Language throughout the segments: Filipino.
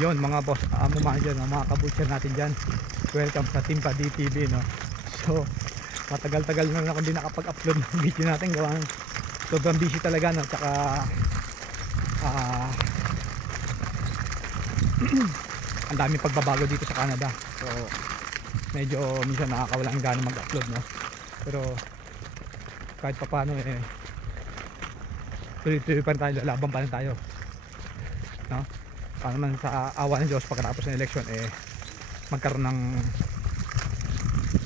Yun mga boss, mga dyan, mga kabutcher natin dyan, welcome sa Team Padi TV, no? So matagal-tagal na ako hindi nakapag-upload ng video natin, gawang sobrang busy talaga, no? Tsaka ang daming pagbabago dito sa Canada, so medyo minsan nakakawalang gana mag-upload, no? Pero kahit pa paano tuloy-tuloy pa rin tayo, lalaban pa rin tayo, no? Para naman sa awa ng Diyos pagkatapos ng election magkaroon ng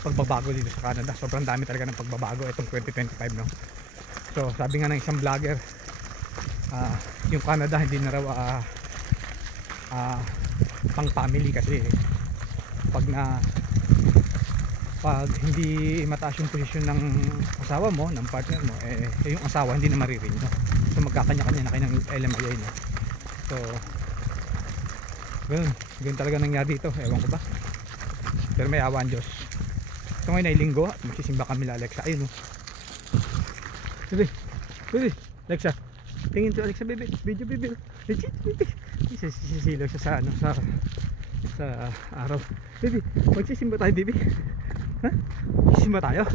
pagbabago dito sa Canada. Sobrang dami talaga ng pagbabago itong 2025, no? So sabi nga ng isang vlogger, yung Canada hindi na raw pang family, kasi pag hindi mataas yung posisyon ng asawa mo, ng partner mo, yung asawa hindi na maririn, no? So magkakanya-kanya na kayo ng LMIA, no? So ganun talaga nangyari dito, ewan ko ba, pero may awan Diyos. So ngayon ay linggo at magsisimba kami la Alexa. Ayun, no? Baby Alexa, tingin to Alexa, baby, video baby, legit baby. Sisilaw siya sa araw. Baby, magsisimba tayo baby, ha? Magsisimba tayo.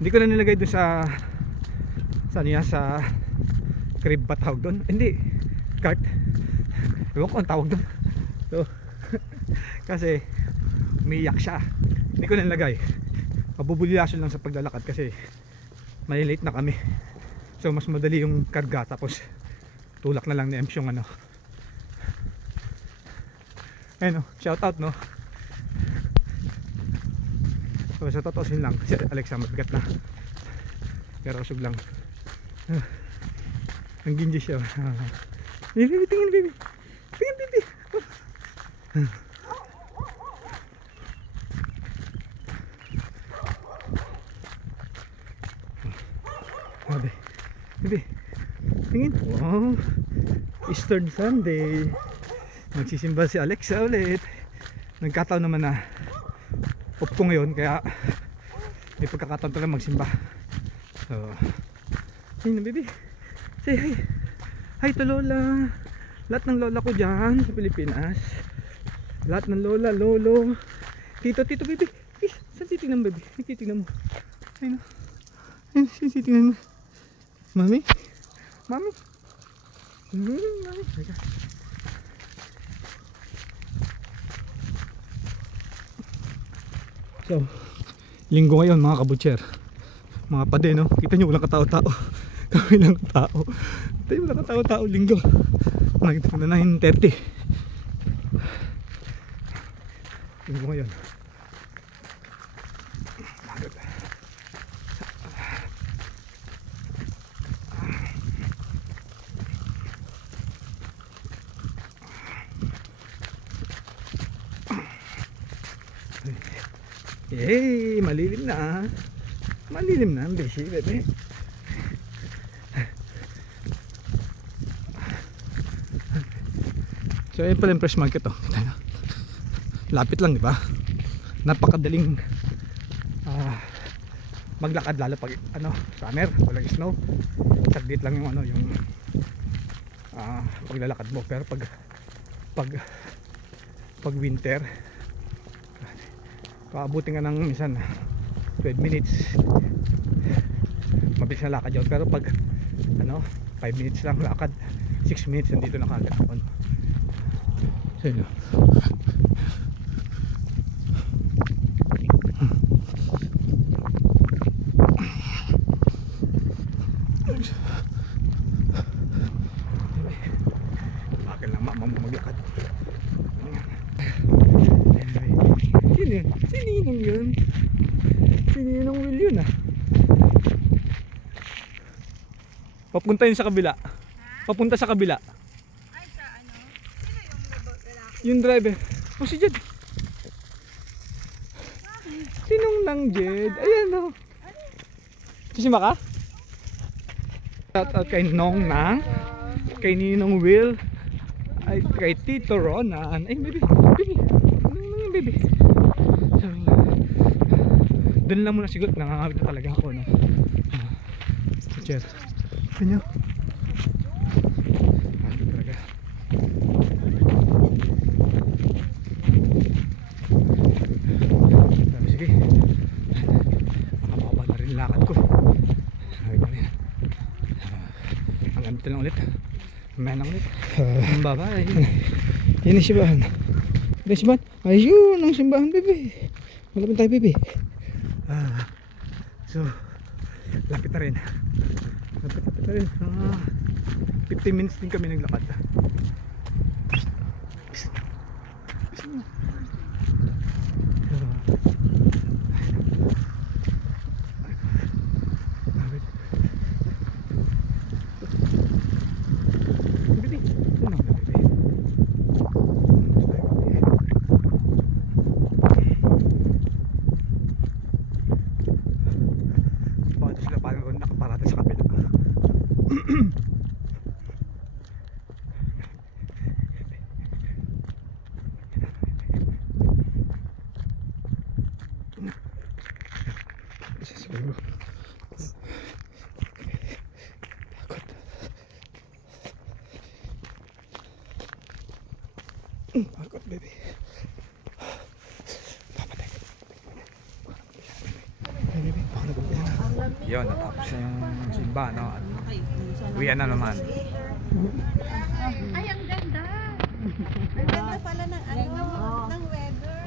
Hindi ko na nilagay doon sa crib ba tawag doon? Hindi, cart, ewan ko ang tawag doon. So kasi umiiyak siya, hindi ko nilagay. Mabubulyason lang sa paglalakad kasi malilate na kami. So mas madali yung karga, tapos tulak na lang ni Ems yung ano. Ayun, no? Shout out, no? So sa totosin lang, si Alexa mabigat na, pero usog lang. Ang ginji siya. Baby, tingin baby, tingin baby. Baby, tingin. Wow, Eastern Sunday, magsisimba si Alexa ulit. Nagkataon naman na off ko ngayon, kaya may pagkakataon talaga magsimba. So ayun na baby, say hi. Hi to Lola. Lahat ng lola ko dyan sa Pilipinas, lahat ng lola, lolo, tito baby. Saan titignan baby? Titignan mo. Ayun, ayun, titignan mo. Mami? Mami? Mami? So linggo ngayon mga kabutcher, mga pade, no? Kita nyo walang katao-tao. Kami lang tao. Tayo walang katao-tao linggo. Nakita ko na 9:30 linggo ngayon. Yay! Malilim na. Malilim na ang beshi, bebe. So ayun pala yung fresh market, oh. Lapit lang, di ba? Napakadaling maglakad, lalo pag summer, walang snow. Saglit lang yung yung paglalakad mo. Pero pag winter, paabutin ka ng minsan 12 minutes, mabilis na lakad yun. Pero pag 5 minutes lang lakad, 6 minutes nandito na kagad ako. So yun. Bakit lang mama mo maglakad? Sino yun? Sininong yun? Sininong Will yun, ah? Papunta yun sa kabila. Papunta sa kabila. Ay, sa ano? Sino yung lalaki? Yung driver. O si Jed. Sinong nang Jed? Ayan, o. Kisima ka? Shout out kay Nong Nang, kay Ninong Will, ay kay Tito Ronan. Ay baby, baby, ano baby? Doon lang muna siguro, nangangawit na talaga ako, no? Teacher, ano? Ano talaga? dito lang ulit. Mamaya lang ulit. Bye-bye. Yan ang simbahan. Yan ang simbahan. Ayun ang simbahan, bebe. Malapit tayo, bebe. So, lapit na rin. Lapit na rin. 15 minutes din kami naglakad. Pagod, baby. Papatay ka. Baby, pagod yan. Yun, natapos na yung simba, no? At uwian na naman. Ay, ang ganda. Ang ganda pala ng ng weather.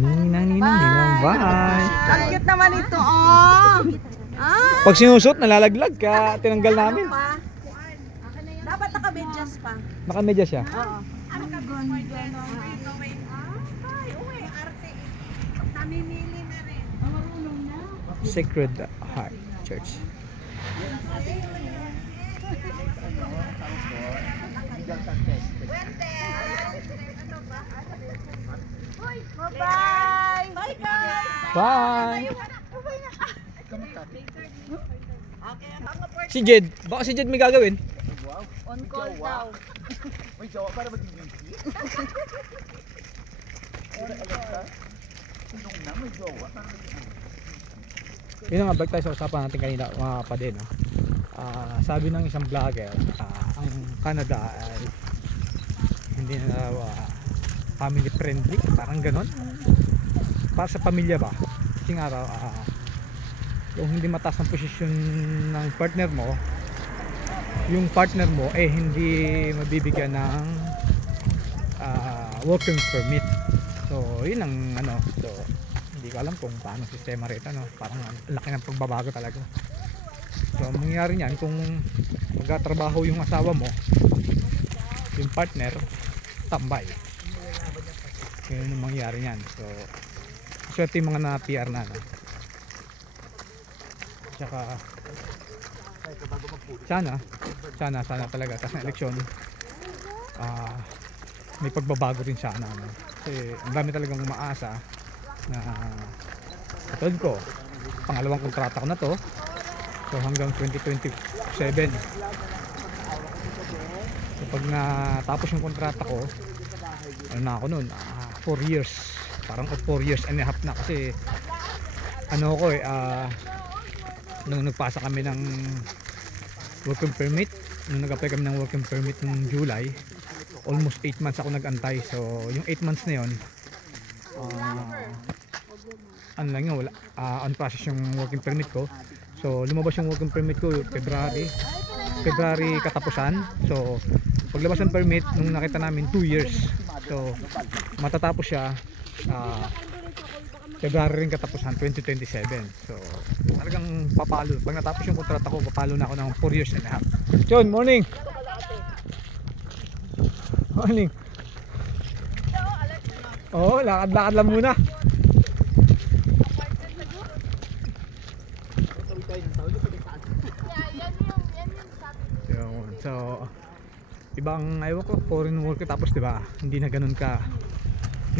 Ninang, bye! Ang cute naman ito, oh! Pag sinusot, nalalaglag ka, tinanggal namin. Dapat naka-medyas pa. Naka-media siya. Oo. Ang ganda. Ay, uwi, arte. Namimili na rin. Marunong na. Sacred Heart Church. Bye-bye! Bye, guys! Bye! Okay, Si Jed, baka si Jed may gagawin. on call daw. May jowa para maging busy? Sinong na may jowa para maging busy? Yun ang balik tayo sa usapan natin kanina mga kapatid, no? Sabi ng isang vlogger, ang Canada ay hindi na family friendly, parang ganon. Para sa pamilya ba? Kasing araw, kung hindi mataas ang posisyon ng partner mo, yung partner mo eh hindi mabibigyan ng working permit. So yun ang ano, so hindi ko alam kung paano sistema rito, no? Parang laki ng pagbabago talaga. So ang mangyayari niyan, kung magtatrabaho yung asawa mo, yung partner tambay, yun ang mangyayari niyan. So swerte yung mga na PR na, no? Tsaka sana talaga tapos na eleksyon may pagbabago rin sana, no? Kasi ang dami talagang umaasa na katulad ko, pangalawang kontrata ko na to, so hanggang 2027. So pag natapos yung kontrata ko, ano na ako nun, 4 years, parang 4 years and a half na, kasi ano ko nung nagpasa kami ng working permit, nung nag-apply kami ng working permit nung July, almost 8 months ako nag-antay. So yung 8 months na yun, ano lang yun, wala, on process yung working permit ko. So lumabas yung working permit ko February katapusan. So paglabas ng permit, nung nakita namin 2 years, so matatapos siya February rin katapusan, 2027. So talagang papalo. Pag natapos yung kontrata ko, papalo na ako ng 4 years and a half. John, morning! Morning! Oo, lakad-lakad lang muna. So ibang, ayaw ko, foreign worker, tapos diba, hindi na ganun ka,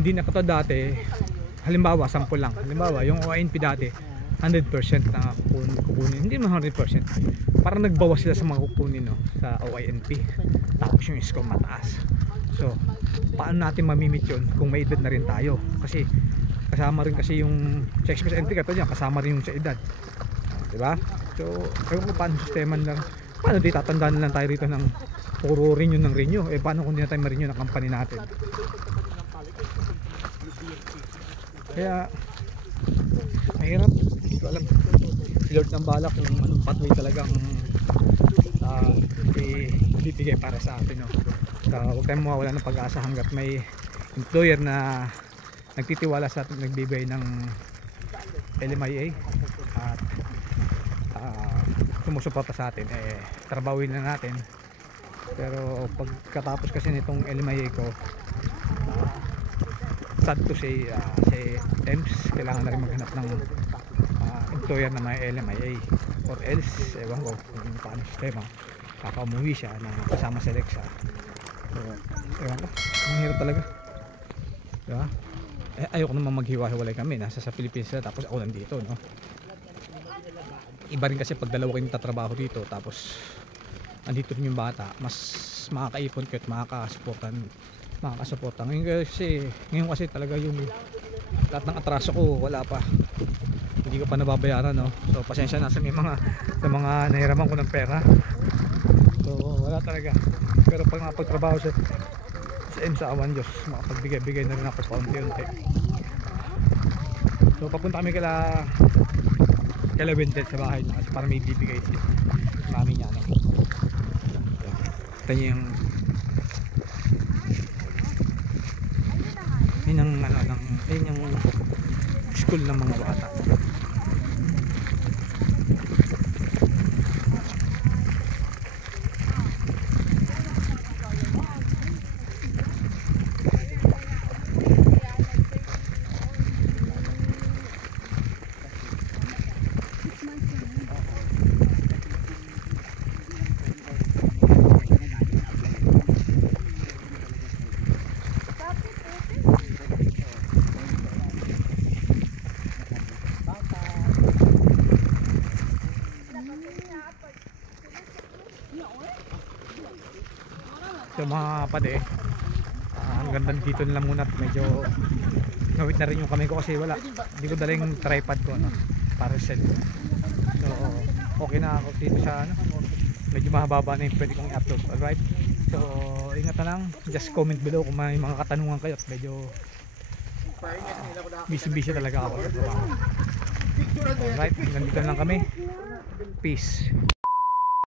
hindi na katulad dati. Halimbawa, sample lang, halimbawa yung OINP dati 100% na kukunin, hindi naman 100%, parang nagbawas sila sa mga kukunin, no, sa OINP, tapos yung score mataas. So paano natin mamimit yun kung may edad na rin tayo, kasi kasama rin kasi yung sa express entry, katulad yan, kasama rin yung sa edad, diba? So ewan ko paano sistema lang, paano di tatandaan na lang tayo rito ng puro renew ng renew, paano kung di na tayo ma-renew ng company natin? Kaya mahirap, hindi ko alam, Lord ng balak kung anong pathway talagang ibibigay para sa atin, no? So huwag tayong mawawala ng pag-asa hanggat may employer na nagtitiwala sa atin, nagbibigay ng LMIA at sumusuporta sa atin, trabawin na natin. Pero pagkatapos kasi nitong LMIA ko, sad to say, si EMS kailangan na rin maghanap ng employer na may LMIA, or else ewan ko kung paano sistema, kakaumuwi siya na kasama si Alexa. So ewan ko, ang hirap talaga, diba? Ayoko naman maghiwa-hiwalay kami, nasa sa Pilipinas sila tapos ako nandito, no? Iba rin kasi pag dalawa kayong tatrabaho dito tapos andito rin yung bata, mas makakaipon kayo at makakasuportan. Ngayon kasi talaga yung lahat ng atraso ko wala pa, hindi ko pa nababayaran, no? So pasensya na sa mga nahiraman ko ng pera. So wala talaga, pero pag nakapagtrabaho sa EMSA, awan Diyos, makapagbigay-bigay na rin ako paunti-unti. So papunta kami kala Winter sa bahay na kasi para may bibigay si mami niya, no? Ito yung yun yung school ng mga bata. So mga pade, ang ganda dito nila muna at medyo ngawit na rin yung kamay ko kasi wala, hindi ko dala yung tripod ko, no? Para sa cellphone. So okay na ako dito sa medyo mahababa na yung pwede kong i-upload. Alright, so ingat na lang, just comment below kung may mga katanungan kayo at medyo busy talaga ako sa trabaho. Alright, hanggang dito na lang kami. Peace.